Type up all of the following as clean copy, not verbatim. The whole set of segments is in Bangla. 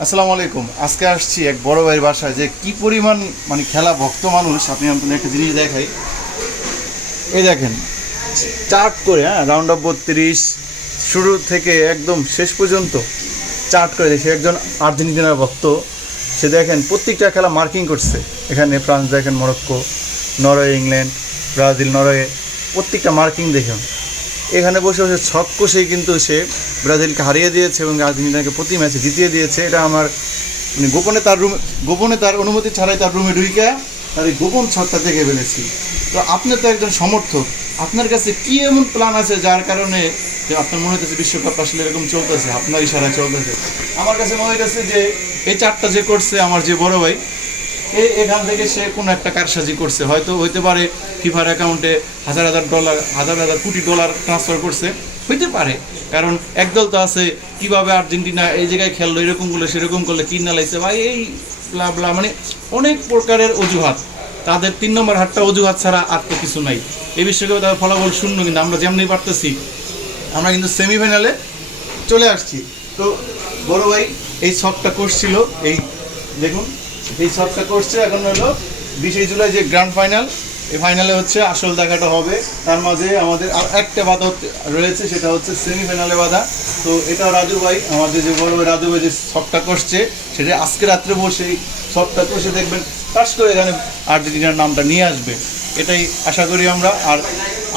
আসসালামু আলাইকুম। আজকে আসছি এক বড় ভাইয়ের বাসায়, যে কি পরিমাণ মানে খেলা ভক্ত মানুষ। আপনি আপনাদের একটা জিনিস দেখাই, এই দেখেন চার্ট করে, রাউন্ড অফ 32 শুরু থেকে একদম শেষ পর্যন্ত চার্ট করে। সে একজন আর্জেন্টিনার ভক্ত। সে দেখেন প্রত্যেকটা খেলা মার্কিং করছে। এখানে ফ্রান্স দেখেন, Morocco, Norway, England, Brazil, Norway, প্রত্যেকটা মার্কিং দেখুন। এখানে বসে বসে ছক কষেই কিন্তু সে ব্রাজিলকে হারিয়ে দিয়েছে এবং আর্জেন্টিনাকে প্রতি ম্যাচে জিতিয়ে দিয়েছে। এটা আমার মানে গোপনে তার অনুমতি ছাড়াই তার রুমে ঢুকে তার এই গোপন ছকটা দেখে ফেলেছি। তো আপনি তো একজন সমর্থক, আপনার কাছে কী এমন প্ল্যান আছে যার কারণে যে আপনার মনে হচ্ছে বিশ্বকাপ আসলে এরকম চলতেছে, আপনার ইশারায় চলতেছে? আমার কাছে মনে হইতেছে যে এই চারটা যে করছে আমার যে বড় ভাই, এখান থেকে সে কোনো একটা কারসাজি করছে। হয়তো হইতে পারে ফিফার অ্যাকাউন্টে হাজার হাজার ডলার, হাজার হাজার কোটি ডলার ট্রান্সফার করছে, হইতে পারে। কারণ একদল তো আছে কীভাবে আর্জেন্টিনা এই জায়গায় খেললো, এরকম করলে সেরকম করলে কিনা লাইছে ভাই, এই ব্লা ব্লা, মানে অনেক প্রকারের অজুহাত। তাদের 3 নম্বর হাতটা অজুহাত ছাড়া আর তো কিছু নাই। এই বিশ্বকাপে তাদের ফলাফল শূন্য, কিন্তু আমরা যেমনি পারতেছি আমরা কিন্তু সেমিফাইনালে চলে আসছি। তো বড় ভাই এই শটটা করছিল, এই দেখুন এই শটটা করছে। এখন হলো 20 জুলাই যে গ্র্যান্ড ফাইনাল, এই ফাইনালে হচ্ছে আসল দেখাটা হবে। তার মাঝে আমাদের আর একটা বাধা রয়েছে, সেটা হচ্ছে সেমিফাইনালে বাধা। তো এটা রাজু ভাই, আমাদের যে বড় ভাই রাজু ভাই যে শটটা করছে, সেটা আজকে রাত্রে বসে শটটা কষে দেখবেন টাচ করে এখানে আর্জেন্টিনার নামটা নিয়ে আসবে, এটাই আশা করি আমরা। আর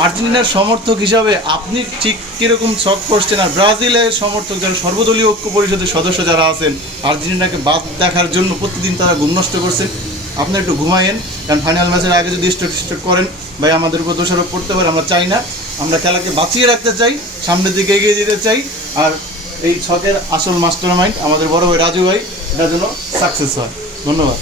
আর্জেন্টিনার সমর্থক হিসাবে আপনি ঠিক কীরকম শখ করছেন? আর ব্রাজিলের সমর্থক যারা সর্বদলীয় ঐক্য পরিষদের সদস্য যারা আছেন, আর্জেন্টিনাকে বাদ দেখার জন্য প্রতিদিন তারা ঘুম নষ্ট করছেন। আপনি একটু ঘুমায়েন, কারণ ফাইনাল ম্যাচের আগে যদি স্ট্রোক করেন ভাই, আমাদের উপর দোষারোপ করতে পারে। আমরা চাই না, আমরা খেলাকে বাঁচিয়ে রাখতে চাই, সামনের দিকে এগিয়ে যেতে চাই। আর এই ছকের আসল মাস্টার মাইন্ড আমাদের বড় ভাই রাজু ভাই, এটা যেন সাকসেস হয়। ধন্যবাদ।